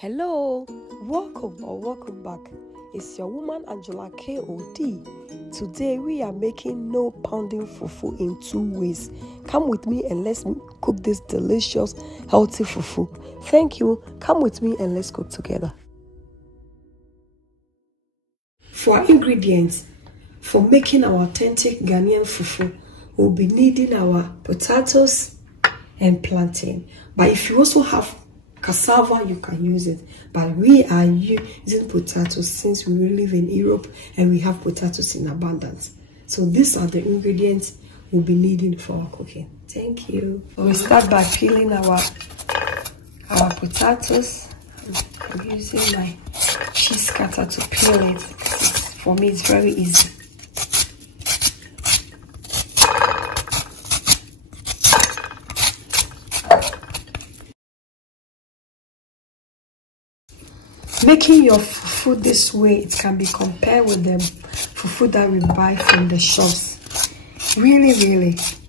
Hello, welcome back. It's your woman Angela KOD. Today we are making no pounding fufu in 2 ways. Come with me and let's cook this delicious, healthy fufu. Thank you. Come with me and let's cook together. For our ingredients, for making our authentic Ghanaian fufu, we'll be needing our potatoes and plantain. But if you also have cassava, you can use it, but we are using potatoes since we live in Europe and we have potatoes in abundance. So these are the ingredients we'll be needing for our cooking. Thank you. So we start by peeling our potatoes. I'm using my cheese cutter to peel it. For me, it's very easy. Making your fufu this way, it can be compared with the fufu that we buy from the shops. Really,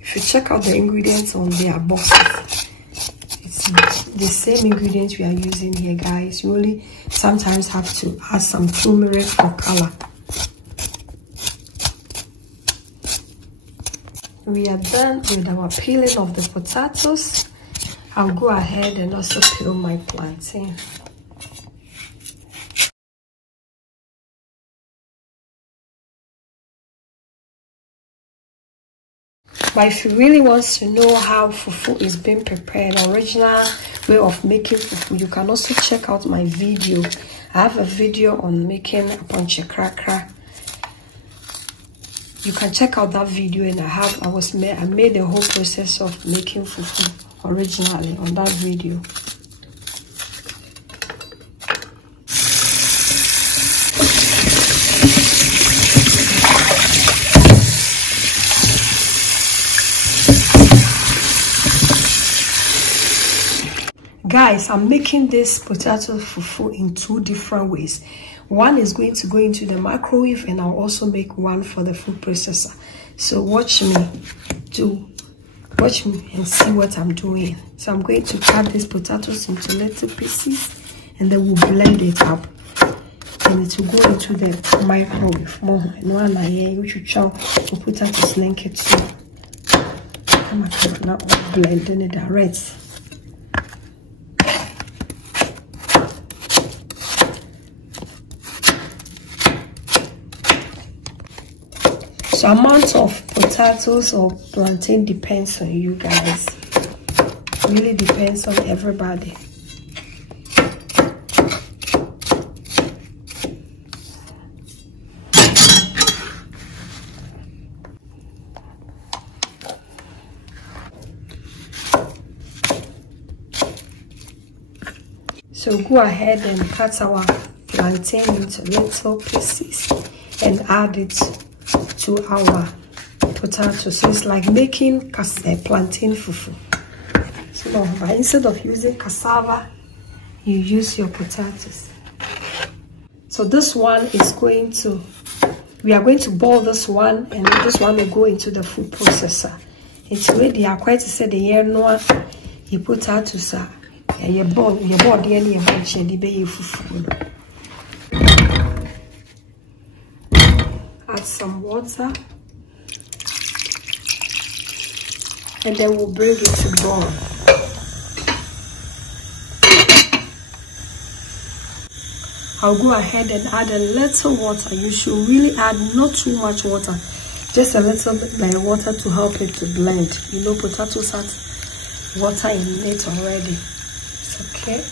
if you check out the ingredients on their boxes, it's the same ingredients we are using here, guys. You only sometimes have to add some turmeric for color. We are done with our peeling of the potatoes. I'll go ahead and also peel my plantain. But if you really want to know how fufu is being prepared, original way of making fufu, you can also check out my video. I have a video on making aponche krakra. You can check out that video, and I made the whole process of making fufu originally on that video. Guys, I'm making this potato fufu in 2 different ways. One is going to go into the microwave, and I'll also make one for the food processor. So watch me and see what I'm doing. So I'm going to cut these potatoes into little pieces, and then we'll blend it up, and it will go into the microwave. Potatoes link it to. I'm now blending it direct. So amount of potatoes or plantain depends on you guys. Really depends on everybody. So go ahead and cut our plantain into little pieces and add it to our potatoes. So it's like making plantain fufu. So instead of using cassava, you use your potatoes. So this one is we are going to boil this one, and this one will go into the food processor. It's ready. I quite said the year no you potatoes are you boil the any bunch and the fufu. Add some water, and then we'll bring it to boil. I'll go ahead and add a little water. You should really add not too much water, just a little bit like water to help it to blend. You know, potatoes have water in it already. It's okay.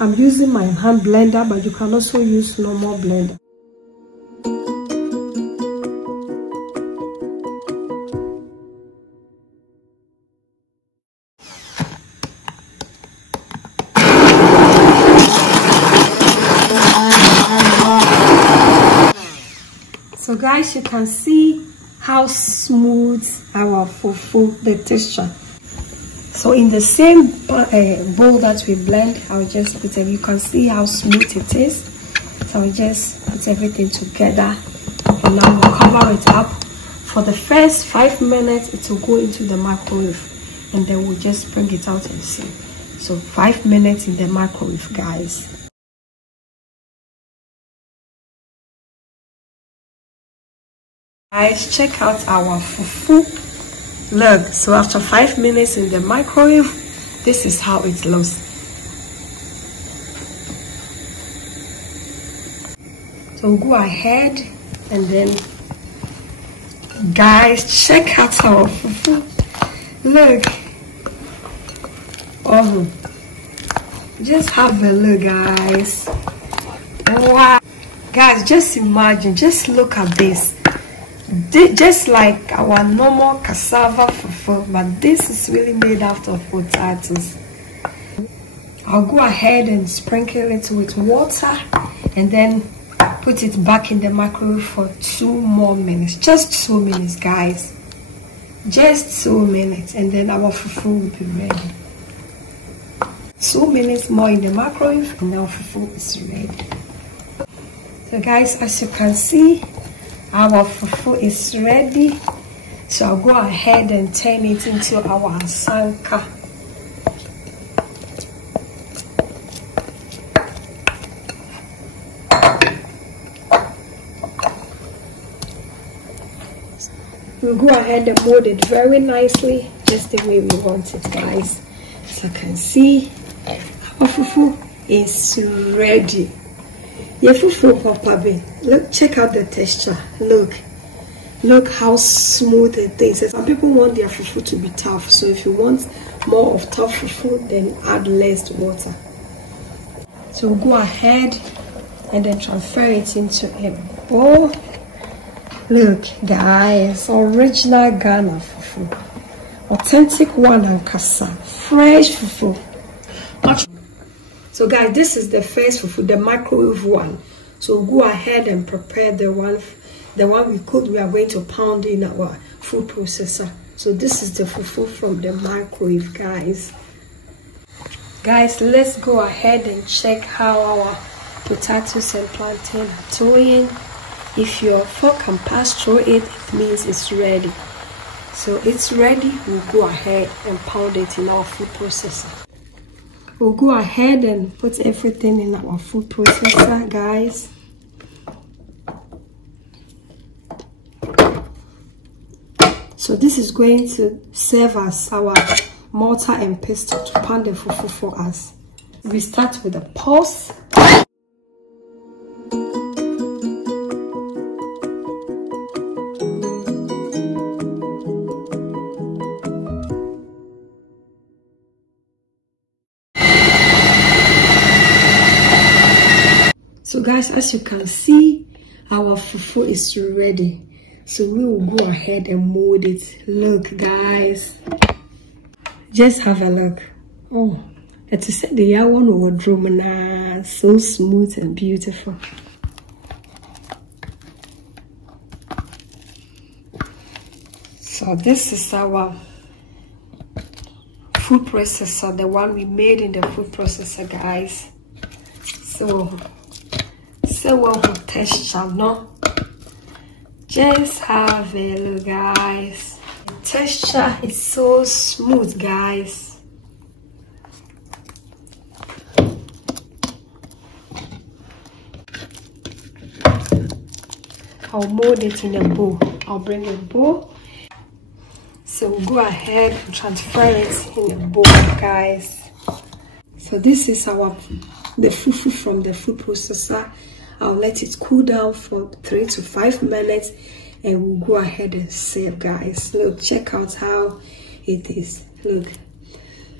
I'm using my hand blender, but you can also use normal blender. So guys, you can see how smooth our fufu, the texture. So in the same bowl that we blend, I'll just put it. You can see how smooth it is. So I'll just put everything together, and now we'll cover it up. For the first 5 minutes, it will go into the microwave. and then we'll just bring it out and see. So 5 minutes in the microwave, guys. Guys, check out our fufu. Look, so after 5 minutes in the microwave, this is how it looks. So go ahead and then, guys, check out our fufu. Look. Oh, just have a look, guys. Wow. Guys, just imagine, just look at this. Just like our normal cassava fufu, but this is really made out of potatoes. I'll go ahead and sprinkle it with water and then put it back in the microwave for 2 more minutes. Just 2 minutes, guys. Just 2 minutes, and then our fufu will be ready. 2 minutes more in the microwave, and our fufu is ready. So guys, as you can see, our fufu is ready. So I'll go ahead and turn it into our asanka. We'll go ahead and mold it very nicely, just the way we want it, guys. As you can see, our fufu is ready. Yeah, fufu, Papa. Look, check out the texture. Look how smooth it is. Some people want their fufu to be tough, so if you want more of tough fufu, then add less water. So we'll go ahead and then transfer it into a bowl. Look, guys, original Ghana fufu, authentic one and kasa, fresh fufu. So guys, this is the first fufu, the microwave one. So go ahead and prepare the one we cooked. We are going to pound in our food processor. So this is the fufu from the microwave, guys. Guys, let's go ahead and check how our potatoes and plantain are doing. If your fork can pass through it, it means it's ready. So it's ready. We'll go ahead and pound it in our food processor. We'll go ahead and put everything in our food processor, guys. So this is going to serve as our mortar and pestle to pound the fufu for us. We start with a pulse. So guys, as you can see, our fufu is ready. So we will go ahead and mold it. Look, guys, just have a look. Oh, it's said the one over drum, so smooth and beautiful. So this is our food processor, the one we made in the food processor, guys. So what texture, no? Just have a look, guys. The texture is so smooth, guys. I'll mold it in a bowl. I'll bring a bowl. So we'll go ahead and transfer it in a bowl, guys. So this is the fufu from the food processor. I'll let it cool down for 3 to 5 minutes and we'll go ahead and serve, guys. Look, check out how it is. Look,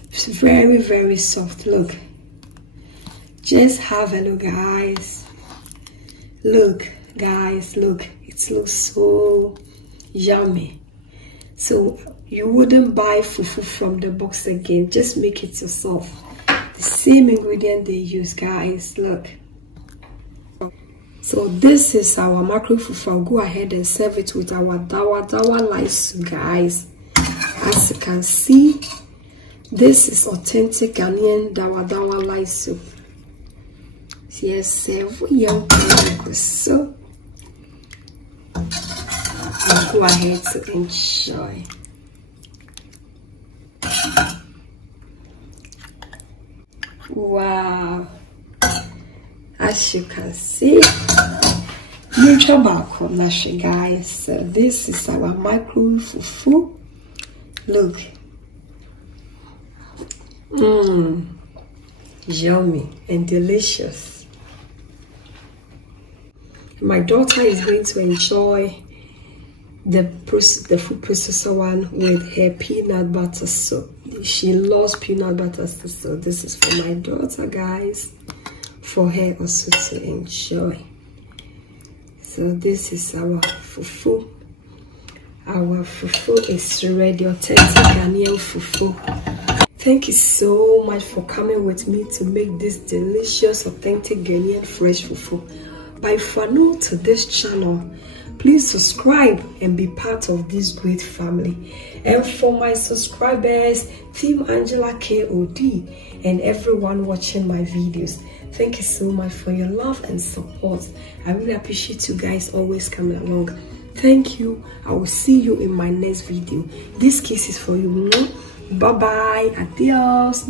it's very, very soft. Look, just have a look, guys. Look, guys, look, it looks so yummy. So you wouldn't buy fufu from the box again, just make it yourself. The same ingredient they use, guys. Look. So this is our microwave fufu. I'll go ahead and serve it with our dawa rice, guys. As you can see, this is authentic Ghanaian dawa rice soup. Yes, serve young people. So I'll go ahead to enjoy. Wow, as you can see, guys, so this is our micro fufu. Look, yummy and delicious. My daughter is going to enjoy the food processor one with her peanut butter soup. She loves peanut butter soup, so this is for my daughter, guys, for her also to enjoy. So this is our fufu. Our fufu is ready, authentic Ghanaian fufu. Thank you so much for coming with me to make this delicious, authentic Ghanaian fresh fufu. But if you are new to this channel, please subscribe and be part of this great family. And for my subscribers, Team Angela KOD, and everyone watching my videos, thank you so much for your love and support. I really appreciate you guys always coming along. Thank you. I will see you in my next video. This kiss is for you. Bye bye. Adios.